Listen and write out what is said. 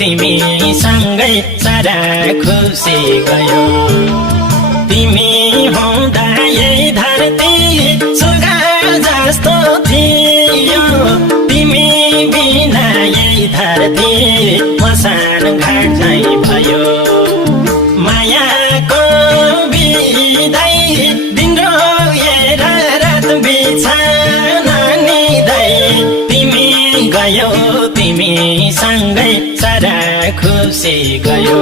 तिमी सँगै सारा खुसी गयो तिमी हुँदा यही धरती स्वर्ग जस्तो थियो तिमी बिना यही धरती मसान घाट झैं भयो मायाको बिदाई दिन रोएर रात बिछाना निदाई तिमी गयो तिमी सँगै सारा खुसी गयो